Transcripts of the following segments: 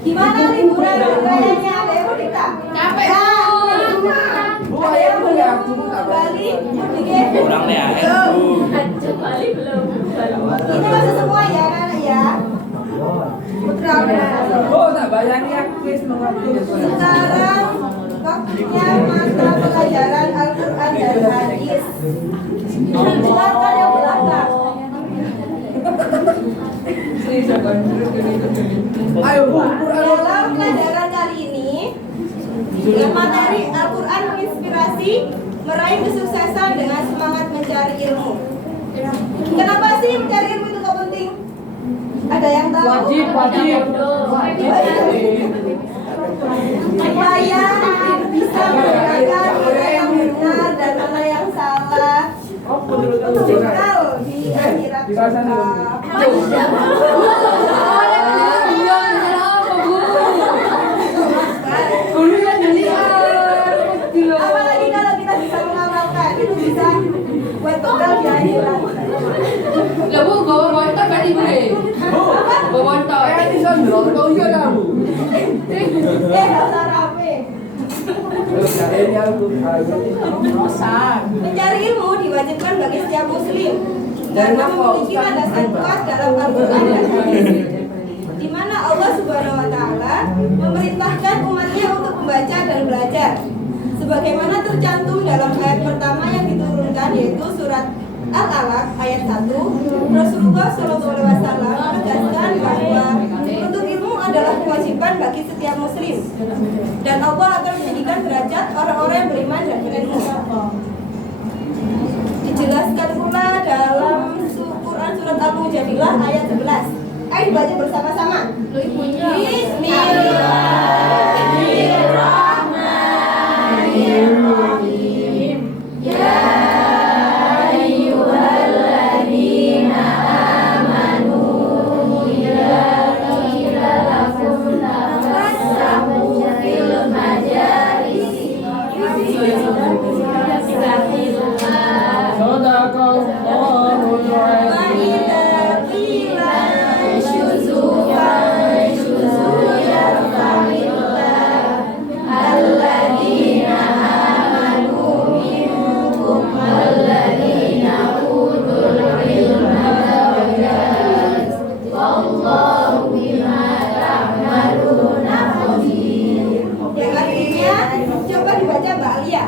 Gimana liburan rayanya Dewa kita? Capek. Ada yang belum Bali? Kurang deh ya. Bali belum. Ini masih semua ya anak-anak ya. Putra. Oh, tak bayangin ya, please mengerti. Sekarang waktunya mata pelajaran Al-Quran dan Hadis. Dengarkan yang belakang. Ayo, Dalam pelajaran kali ini, dalam materi Al-Quran menginspirasi meraih kesuksesan dengan semangat mencari ilmu. Kenapa sih mencari ilmu itu kok penting? Ada yang tahu? wajib. Supaya bisa membedakan mana yang benar dan mana yang salah. Untuk bekal di akhirat kita. Apalagi kalau kita bisa mengamalkan, itu bisa buat bekal di akhirat. Lah Bu, bawa bontot kan Ibu deh. Bawa bontot. Ini sandal, kau iya kamu. Gak usah rame. Ini aku. Mencari ilmu diwajibkan bagi setiap muslim Dan karena apa, memiliki Ustaz? landasan kuat dalam Al-Quran dan Hadis, di mana Allah Subhanahu Wa Taala memerintahkan umatnya untuk membaca dan belajar, sebagaimana tercantum dalam ayat pertama yang diturunkan yaitu surat Al-Alaq ayat 1. Rasulullah SAW menegaskan bahwa menuntut ilmu adalah kewajiban bagi setiap muslim dan Allah akan menjadikan derajat orang-orang yang beriman dan berilmu. Dijelaskan pula dalam Quran surat Al-Mujadilah ayat 11. Ayo dibaca bersama-sama. Bismillahirrahmanirrahim. Ya ayyuhalladzina amanu idza qila lakum tafassahu fil majalis Sadaqallahul azim. Fa'idza qila syuzu fa'syuzu yarfa'illah alladzina amanu minkum walladzina utul ilma darajat wallahu bima ta'maluna khabir. Yang artinya coba dibaca Mbak Alia.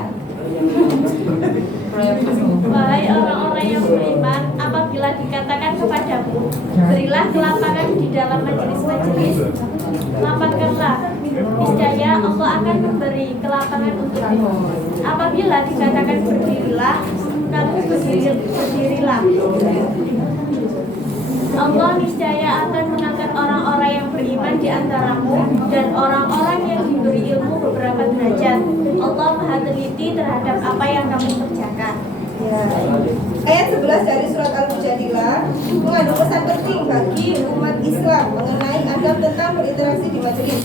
Wahai orang-orang yang beriman, apabila dikatakan kepadamu, berilah kelapangan di dalam majelis-majelis, lapangkanlah. Niscaya Allah akan memberi kelapangan untukmu. Apabila dikatakan berdirilah, kamu berdirilah. Allah niscaya akan mengangkat orang-orang yang beriman di antaramu dan orang-orang yang diberi ilmu beberapa derajat. Allah Maha teliti terhadap apa yang kamu kerjakan. Ya. Ayat 11 dari surat Al-Mujadilah mengandung pesan penting bagi umat Islam mengenai adab tentang berinteraksi di majelis.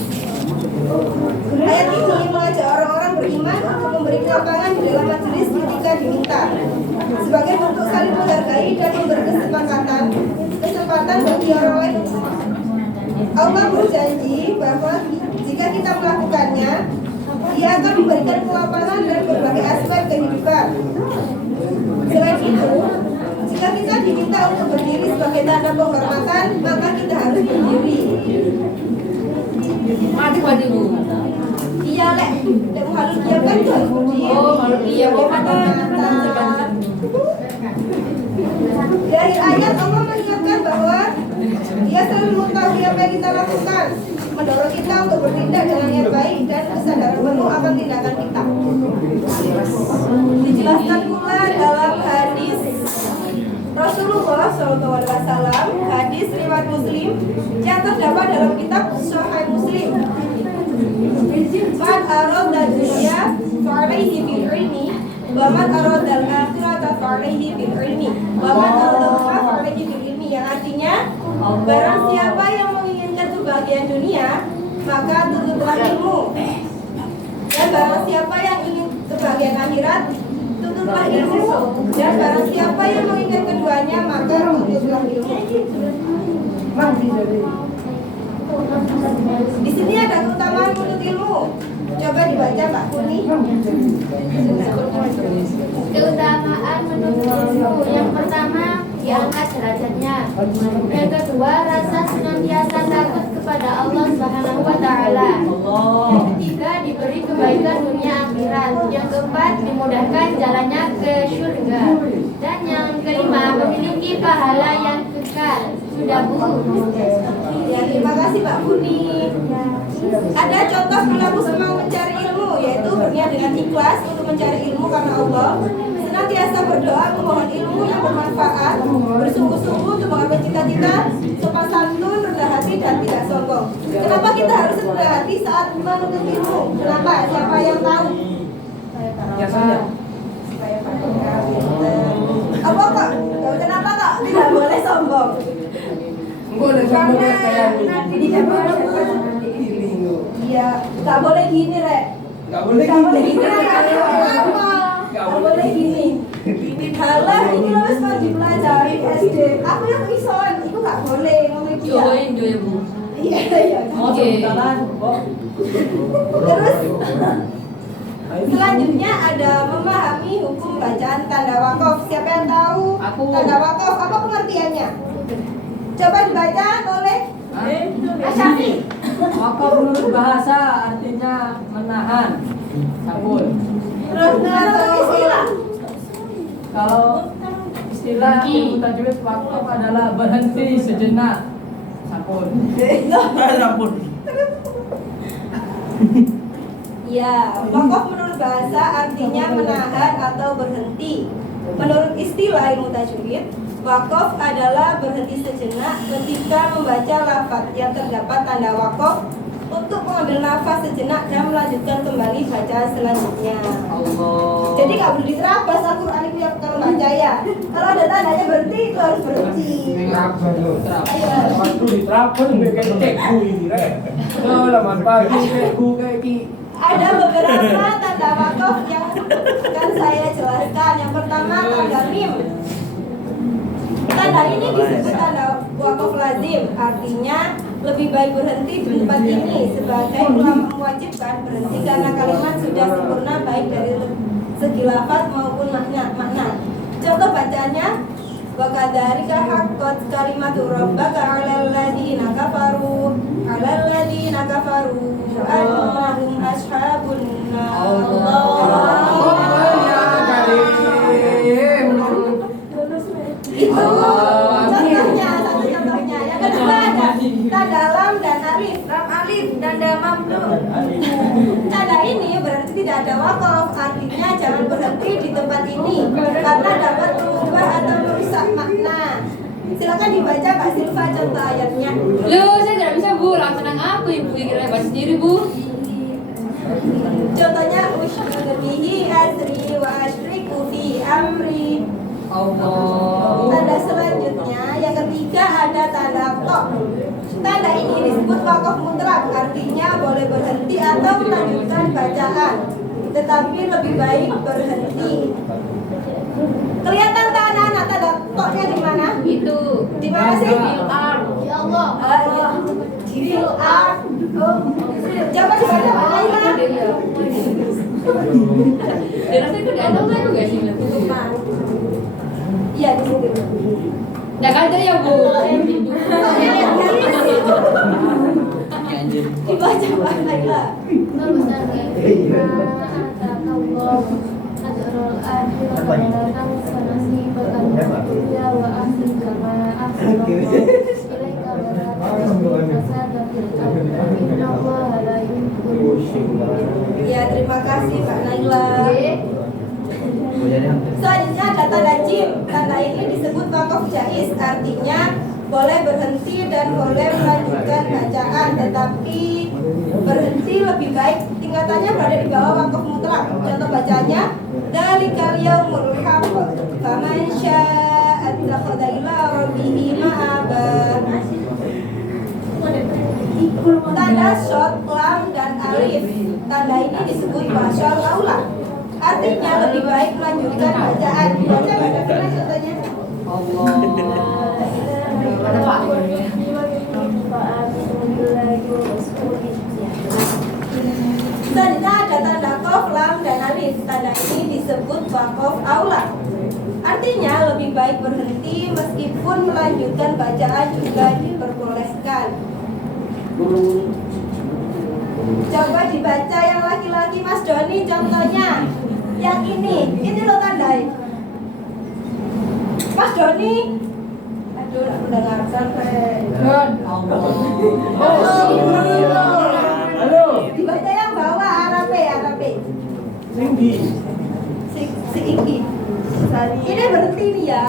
Ayat ini mengajak orang-orang beriman untuk memberi kelapangan di dalam majelis ketika diminta, sebagai bentuk saling menghargai dan memberi kesempatan bagi orang lain. Allah berjanji bahwa jika kita melakukannya, Dia akan memberikan kelapangan dan berbagai aspek kehidupan. Selain itu, jika kita diminta untuk berdiri sebagai tanda penghormatan, maka kita harus berdiri. Mati Bu. Iya, Lek. Lek makhluk dia kan tuh harus berdiri. Oh, makhluk iya, Penghormatan. Dari ayat Allah mengingatkan bahwa Dia selalu mengetahui apa yang kita lakukan, mendorong kita untuk bertindak dengan niat baik dan kesadaran penuh akan tindakan kita. Dijelaskan pula dalam hadis Rasulullah SAW, hadis riwayat Muslim yang terdapat dalam kitab Sahih Muslim. Man arada dunya fa'alaihi bil ilmi wa man arada al-akhirata fa'alaihi bil ilmi wa man arada fa'alaihi bil ilmi, yang artinya barang siapa yang menginginkan kebahagiaan dunia maka tuntutlah ilmu, dan barang siapa yang ingin kebahagiaan akhirat tuntutlah ilmu, dan barang siapa yang menginginkan keduanya maka tuntutlah ilmu. Di sini ada keutamaan menuntut ilmu. Coba dibaca Pak Kuni. Keutamaan menuntut ilmu. Yang pertama, diangkat derajatnya. Yang kedua, rasa senantiasa takut kepada Allah Subhanahu wa taala. Yang ketiga, diberi kebaikan dunia akhirat. Yang keempat, dimudahkan jalannya ke surga. Dan yang kelima, memiliki pahala yang kekal. Sudah, Bu. Ya, terima kasih Pak Kuni. Ada contoh perilaku semangat mencari ilmu, yaitu berniat dengan ikhlas untuk mencari ilmu karena Allah, senantiasa berdoa memohon ilmu yang bermanfaat, bersungguh-sungguh untuk mengambil cita-cita, sopan santun, rendah hati dan tidak sombong. Kenapa kita harus rendah hati saat menuntut ilmu? Kenapa? Siapa yang tahu? Biasanya. Apa kok? Kenapa kok tidak boleh sombong? Enggak ada sama kayak Nanti tidak boleh. Iya, nggak boleh gini, Rek. Enggak boleh Nggak boleh gini. gini, Rek. Nggak boleh gini. Halah, ini harus mau dipelajari SD. Aku yang ison, itu nggak boleh ngomong dia. Cobain dulu ya Bu. Iya, iya. Oke. Terus selanjutnya ada memahami hukum bacaan tanda wakaf. Siapa yang tahu Aku. tanda wakaf? Apa pengertiannya? Coba dibaca oleh Asyafi. Wakaf menurut bahasa artinya menahan, sabun. Terus menurut istilah. Kalau istilah ilmu tajwid wakaf adalah berhenti sejenak, sabun. Ya, wakaf menurut bahasa artinya menahan atau berhenti. Menurut istilah ilmu tajwid, wakaf adalah berhenti sejenak ketika membaca lafaz yang terdapat tanda wakaf untuk mengambil nafas sejenak dan melanjutkan kembali bacaan selanjutnya. Allah. Jadi nggak perlu diterabas Al-Quran itu ya kalau baca ya. Kalau ada tandanya berhenti itu harus berhenti. Ayo. Waktu diterapkan kayak cekku ini, Rek. Oh, laman pagi cekku kayak gini. Ada beberapa tanda wakaf yang akan saya jelaskan. Yang pertama tanda mim. Tanda ini disebut tanda wakaf lazim, artinya lebih baik berhenti di tempat ini. Sebagai ulama mewajibkan berhenti karena kalimat sudah sempurna baik dari segi lafaz maupun makna. Contoh bacanya wa kadzalika haqqat kalimatu rabbaka 'alal ladzina kafaru annahum ashabun nar. Itu contohnya, satu contohnya. Yang kedua ada tanda lam dan alif, dan mamdud. Tanda ini berarti tidak ada wakaf, artinya jangan berhenti di tempat ini karena dapat mengubah atau merusak makna. Silakan dibaca Kak Silva contoh ayatnya. Loh, saya tidak bisa Bu, langsung aku Ibu kira baca sendiri Bu. Contohnya usyriku bihi asri wa asyriku fi amri. Allah. Tanda selanjutnya yang ketiga ada tanda tok. Tanda ini disebut wakaf mutlak, artinya boleh berhenti atau melanjutkan bacaan, tetapi lebih baik berhenti. Kelihatan tak anak-anak tanda toknya di mana? Itu. Di mana sih? Ya Allah. Fil art. Coba dibaca Pak Laila. Dan rasanya itu ada tuh gak sih? Iya di situ. Nah kan ya Bu. Dibaca Pak Laila. Ya terima kasih Pak Naila. Selanjutnya ada tanda jim. Tanda ini disebut wakaf jaiz, artinya boleh berhenti dan boleh melanjutkan bacaan, tetapi berhenti lebih baik tingkatannya berada di bawah wakaf mutlak. Contoh bacanya dzalikal yaumul haqq faman syaa'a ittakhadha ila rabbihi ma'aba. Tanda shot, lam, dan alif. Tanda ini disebut masyal aula, artinya lebih baik melanjutkan bacaan. Baca pada final contohnya. Ada Pak. billahi wa rasulihi. Selanjutnya ada tanda qaf, lam, dan alif. Tanda ini disebut waqaf aula. Artinya lebih baik berhenti meskipun melanjutkan bacaan juga diperbolehkan. Coba dibaca yang laki-laki, Mas Doni, contohnya. Yang ini lo tandai. Mas Doni. Aduh, aku udah ngarep Dan Allah. Halo. Dibaca yang bawah, Arabe. Tinggi. Si Iki. Ini berhenti nih ya.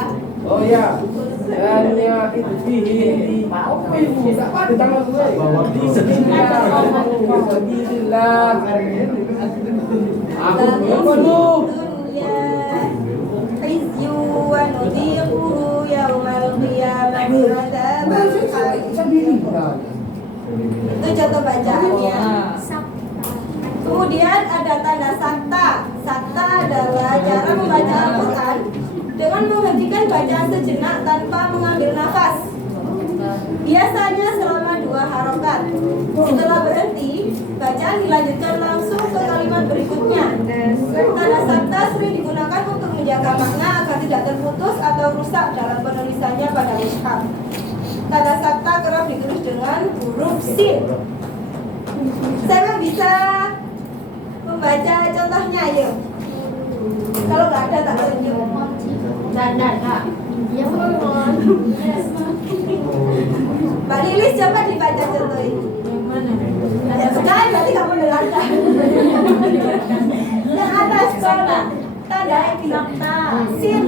Oh ya. Hanya itu di apa ibu? Tak ada tangan gue. Bismillah. Aku dulu. Dunia Rizyu wa nudhiqu yaumal qiyamati adzabal harim. Itu contoh bacaannya. Kemudian ada tanda sakta. Sakta adalah cara membaca Al-Quran dengan menghentikan bacaan sejenak tanpa mengambil nafas. Biasanya selama 2 harokat. Setelah berhenti, bacaan dilanjutkan langsung ke kalimat berikutnya. Tanda sakta sering digunakan untuk menjaga makna agar tidak terputus atau rusak dalam penulisannya pada mushaf. Tanda sakta kerap ditulis dengan huruf sin. Saya bisa membaca contohnya, yuk. Kalau nggak ada tak tunjuk. Dan Kak. Ya mohon. Mbak Lilis coba dibaca contoh ini. Ya sudah, berarti kamu dengarkan. Yang atas coba tanda sin.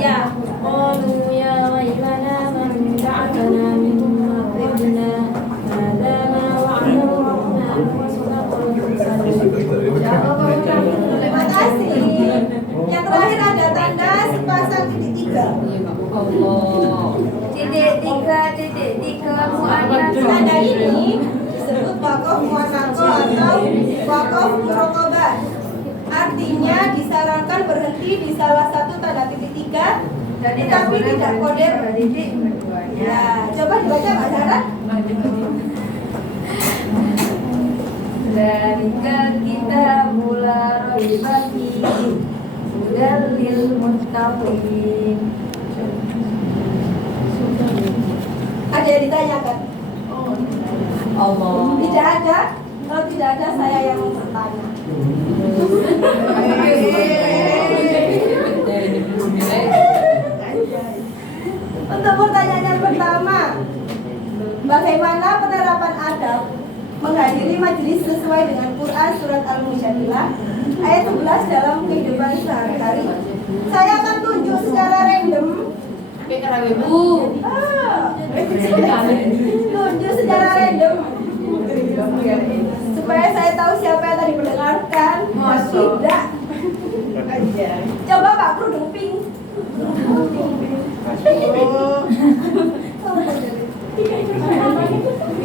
Ya. Qalu ya waylana man ba'athana min marqadina hadza ma wa'ada ar-rahman wa sadaqal mursalin. Terima kasih. Yang terakhir ada tanda sepasang titik 3. Allah. Titik 3 mu'annas. Tanda ini disebut waqaf mu'anaqah atau waqaf muraqabah. Artinya disarankan berhenti di salah satu tanda titik 3, tetapi tidak kode bertitik. Ya, coba dibaca Mbak Sarah. Dzalika kitabul la raiba fihi hudal lil muttaqin. Ada yang ditanyakan? Allah. Tidak ada. Kalau tidak ada, saya yang bertanya. Untuk pertanyaan yang pertama, bagaimana penerapan adab menghadiri majelis sesuai dengan Quran surat Al-Mujadilah ayat 11 dalam kehidupan sehari-hari? Saya akan tunjuk secara random. Tunjuk secara random supaya saya tahu siapa yang tadi mendengarkan atau tidak. Coba Pak Kerudung Pink.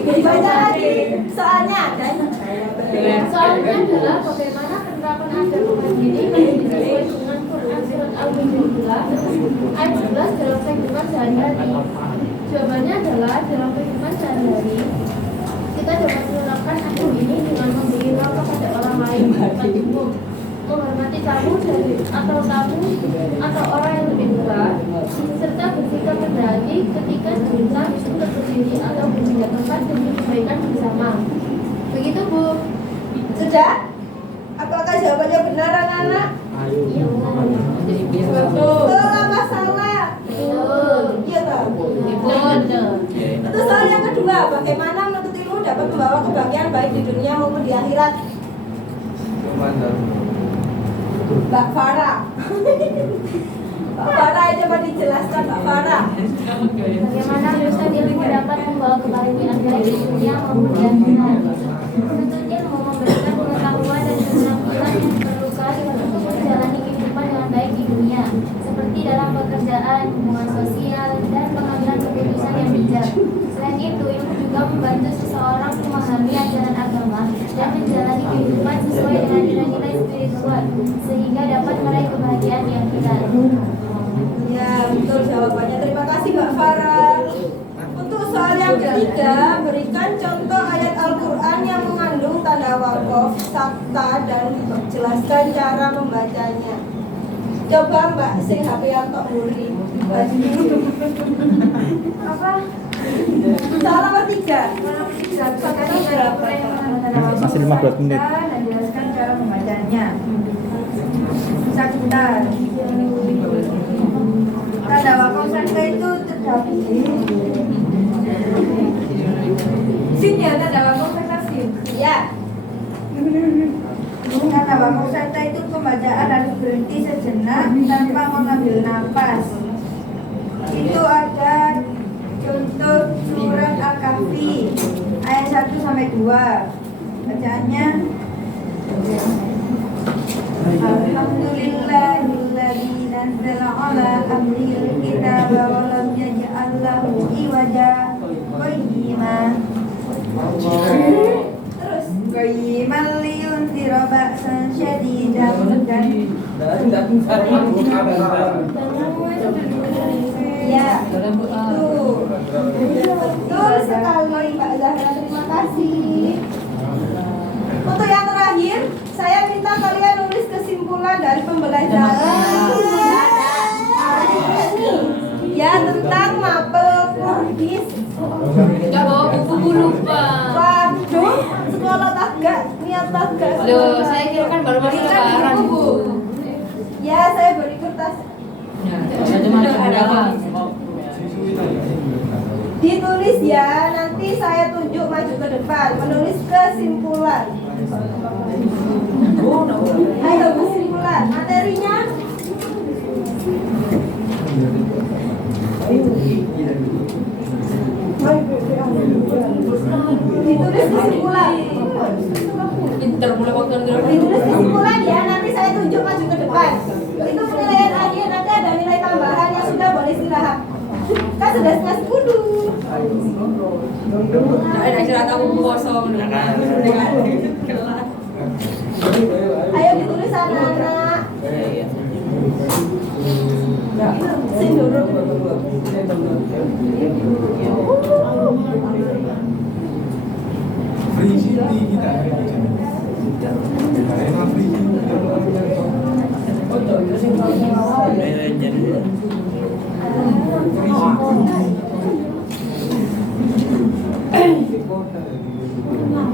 Dibaca lagi soalnya kan. Soalnya adalah bagaimana penerapan adab menghadiri majelis sesuai dengan Quran surat Al-Mujadilah ayat 11 dalam kehidupan sehari-hari. Jawabannya adalah dalam kehidupan sehari-hari kita dapat menerapkan adab ini dengan memberi maaf pada orang lain di tempat umum, menghormati tamu atau orang yang lebih tua, serta bersikap rendah hati ketika diminta untuk berdiri atau berpindah tempat demi kebaikan bersama. Begitu Bu. Sudah? Apakah jawabannya benar anak-anak? Iya benar. Betul apa salah? Betul. Iya toh? Betul. Itu soal yang kedua, bagaimana menuntut ilmu dapat membawa kebahagiaan baik di dunia maupun di akhirat? Mbak Farah. Mbak Farah, coba dijelaskan Mbak Farah. Bagaimana menuntut ilmu dapat membawa kebahagiaan baik di dunia maupun di akhirat? Menuntut ilmu memberikan pengetahuan dan keterampilan yang diperlukan untuk menjalani kehidupan dengan baik di dunia, seperti dalam pekerjaan, hubungan sosial, dan pengambilan keputusan yang bijak. Selain itu, ilmu juga membantu seseorang memahami ajaran agama dan menjalani kehidupan sesuai dengan nilai-nilai spiritual, sehingga dapat meraih kebahagiaan di akhirat. Ya, betul jawabannya. Terima kasih Mbak Farah. Untuk soal yang ketiga, berikan contoh ayat Al-Quran yang mengandung tanda wakaf, sakta, dan jelaskan cara membacanya. Coba Mbak, sing HP yang tok muri. Apa? Soal nomor 3. Masih 15 menit. Dan jelaskan cara membacanya. Sakta. Tanda wakaf sakta itu terdapat sin ya, tanda wakaf sakta sin. Ya. Tanda wakaf sakta itu pembacaan harus berhenti sejenak tanpa mengambil napas. Itu ada contoh surat Al-Kahfi ayat 1 sampai 2. Bacaannya Alhamdulillahilladzi nazzala ala abdihil kitaba wa lam yaj'al lahu iwaja qayyiman qayyiman liyunzira ba'san syadidan dan Ya. Itu. Betul sekali Mbak Zahra, terima kasih. Untuk yang terakhir, saya minta kalian nulis kesimpulan dari pembelajaran hari ini. Ya, tentang mapel Kurdis. Gak bawa buku lupa. Waduh, sekolah tagak, niat tagak. Loh, saya kira kan baru masuk lebaran, Bu. Ya, saya beri kertas. Ditulis ya, nanti saya tunjuk maju ke depan, menulis kesimpulan. Ayo kesimpulan, materinya. Ditulis kesimpulan. Pinter mulai waktu Ditulis kesimpulan ya, nanti saya tunjuk maju ke depan. Itu penilaian akhir, nanti ada nilai tambahan yang sudah boleh istirahat. Kan sudah ngasih kudu. ada istirahat aku kosong. Ayo ditulis anak-anak. Sini dulu.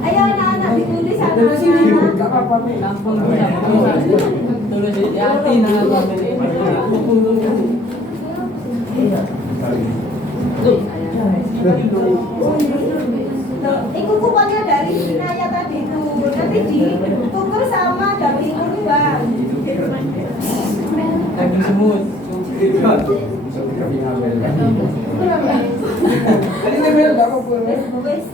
Ayo anak-anak ditulis anak-anak. Itu kuponnya dari Inaya tadi itu. Nanti ditukar sama daging kurban. Daging semut. Tadi saya bilang enggak apa-apa. Wes.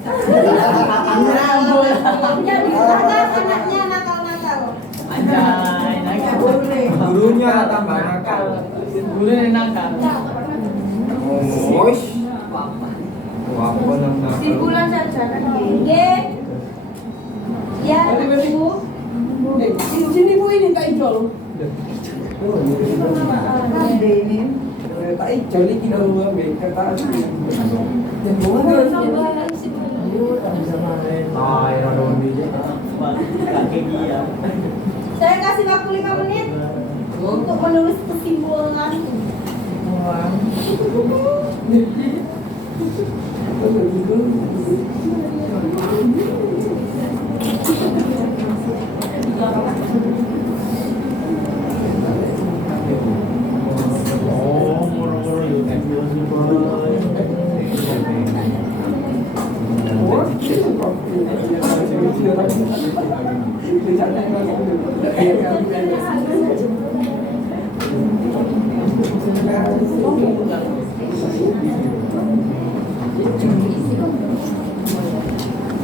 Ya diserahkan anaknya nakal-nakal. Gurunya tambah nakal. Gurunya nakal. Oish. Apa nama? kesimpulan saja kan. Oke. Ya, Bu. Sini Bu, ini tak hijau. Ini Tak hijau ini kita ambil kertas. Saya kasih waktu 5 menit untuk menulis kesimpulan.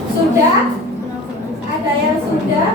Sudah? Ada yang sudah?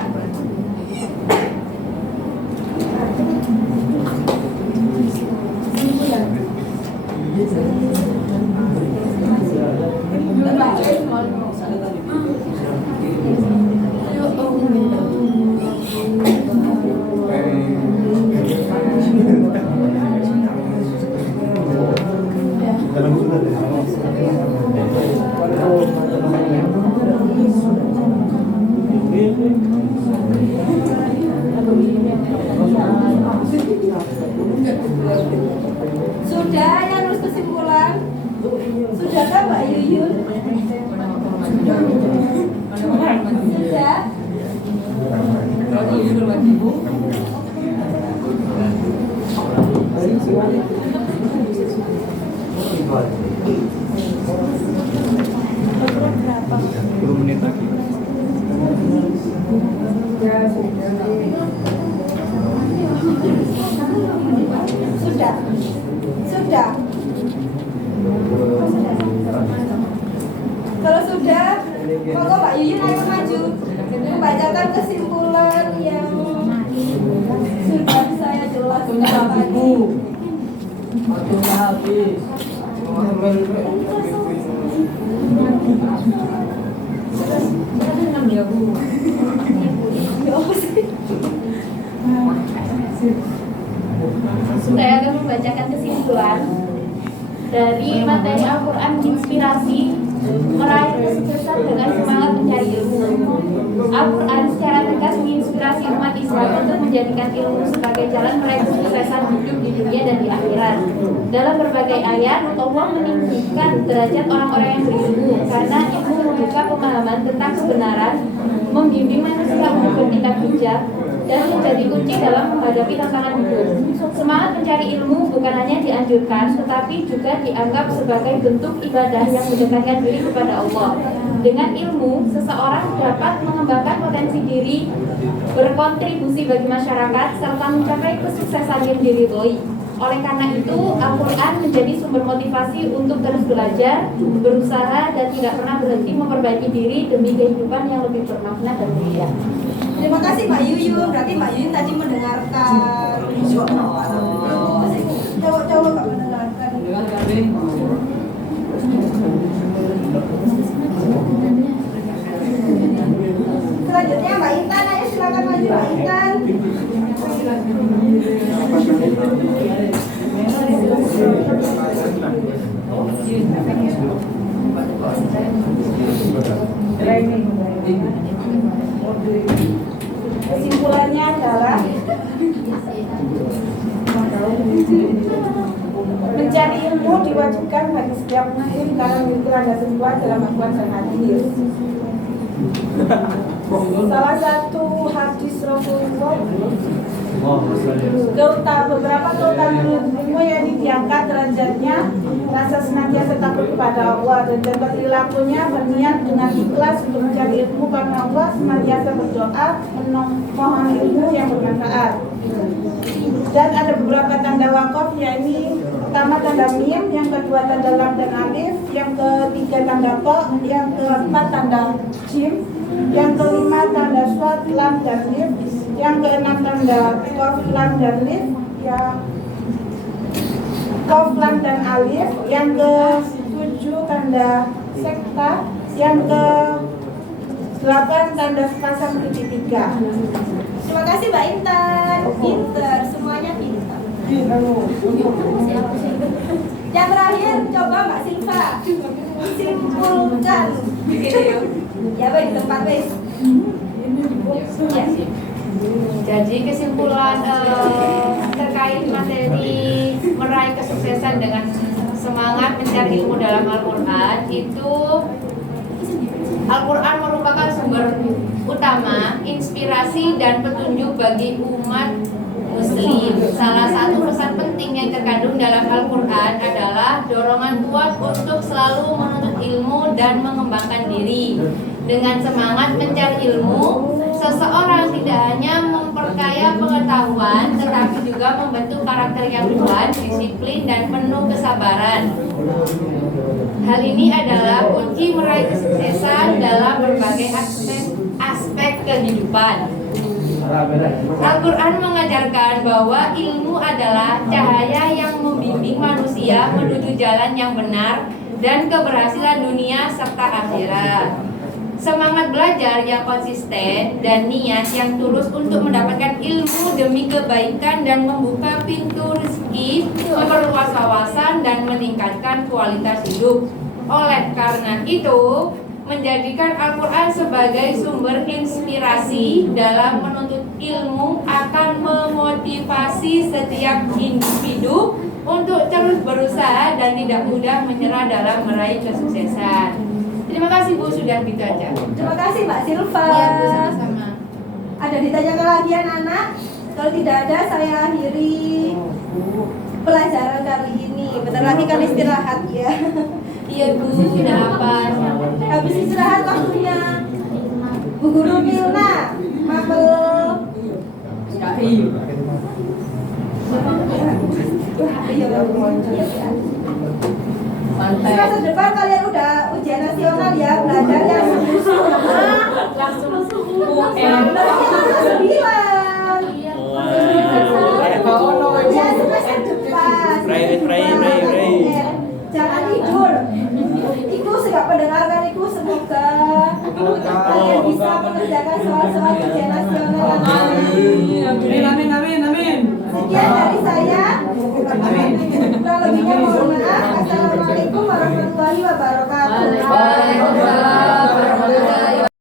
menit lagi. Sudah. Sudah. Kalau sudah, monggo Mbak Yuyun ayo maju membacakan kesimpulan yang sudah saya jelaskan tadi. Waktunya habis. Ya, Bu. Saya akan membacakan kesimpulan dari materi Al-Quran inspirasi meraih kesuksesan dengan semangat mencari ilmu. Al-Quran secara tegas menginspirasi umat Islam untuk menjadikan ilmu sebagai jalan meraih kesuksesan hidup di dunia dan di akhirat. Dalam berbagai ayat, Allah meninggikan derajat orang-orang yang berilmu karena ilmu membuka pemahaman tentang kebenaran, membimbing manusia untuk bertindak bijak, dan menjadi kunci dalam menghadapi tantangan hidup. Semangat mencari ilmu bukan hanya dianjurkan, tetapi juga dianggap sebagai bentuk ibadah yang mendekatkan diri kepada Allah. Dengan ilmu, seseorang dapat mengembangkan potensi diri, berkontribusi bagi masyarakat, serta mencapai kesuksesan yang diridhoi. Oleh karena itu, Al-Quran menjadi sumber motivasi untuk terus belajar, berusaha, dan tidak pernah berhenti memperbaiki diri demi kehidupan yang lebih bermakna dan mulia. Terima kasih Mbak Yuyun. Berarti Mbak Yuyun tadi mendengarkan. Cowok-cowok nggak mendengarkan. Selanjutnya Mbak Intan, ayo silakan maju Mbak Intan. Kesimpulannya adalah mencari ilmu diwajibkan bagi setiap muslim karena memiliki landasan kuat dalam Al-Quran dan hadis. Salah satu hadis Rasulullah beberapa keutamaan ilmu yang diangkat derajatnya rasa senantiasa takut kepada Allah dan perilakunya berniat dengan ikhlas untuk mencari ilmu karena Allah, senantiasa berdoa memohon ilmu yang bermanfaat. Dan ada beberapa tanda wakaf, yakni pertama tanda mim, yang kedua tanda lam dan alif, yang ketiga tanda ko, yang keempat tanda jim, yang kelima tanda swat, lam dan lif, yang keenam tanda kof, lam dan lif, yang kof, lam dan alif, yang ketujuh tanda sekta, yang ke-8 tanda sepasang titik-tiga. Terima kasih Mbak Intan, pinter, semuanya pinter. Yang terakhir coba Mbak Silva simpulkan. Ya baik, tempat wes. Ya. Jadi kesimpulan terkait materi meraih kesuksesan dengan semangat mencari ilmu dalam Al-Quran itu, Al-Quran merupakan sumber utama, inspirasi dan petunjuk bagi umat muslim. Salah satu pesan penting yang terkandung dalam Al-Quran adalah dorongan kuat untuk selalu menuntut ilmu dan mengembangkan diri. Dengan semangat mencari ilmu, seseorang tidak hanya memperkaya pengetahuan, tetapi juga membentuk karakter yang kuat, disiplin, dan penuh kesabaran. Hal ini adalah kunci meraih kesuksesan dalam berbagai aspek kehidupan. Al-Quran mengajarkan bahwa ilmu adalah cahaya yang membimbing manusia menuju jalan yang benar dan keberhasilan dunia serta akhirat. Semangat belajar yang konsisten dan niat yang tulus untuk mendapatkan ilmu demi kebaikan dan membuka pintu rezeki, memperluas wawasan dan meningkatkan kualitas hidup. Oleh karena itu, menjadikan Al-Quran sebagai sumber inspirasi dalam menuntut ilmu akan memotivasi setiap individu untuk terus berusaha dan tidak mudah menyerah dalam meraih kesuksesan. Terima kasih Bu, sudah gitu aja. Terima kasih Mbak Silva. Ya Bu, sama-sama. Ada Ada ditanyakan lagi anak-anak? Kalau tidak ada, saya akhiri pelajaran kali ini. Bentar lagi kan istirahat ya. Iya Bu, sudah lapar. Habis istirahat waktunya Bu Guru Milna mapel semester depan kalian udah ujian nasional ya, belajar yang Langsung yang 9. Ya semester depan. Jangan tidur. Iku sudah mendengarkan iku, semoga kalian bisa mengerjakan soal-soal ujian nasional. Amin. Sekian dari saya. Kurang lebihnya mohon maaf. Assalamualaikum warahmatullahi wabarakatuh.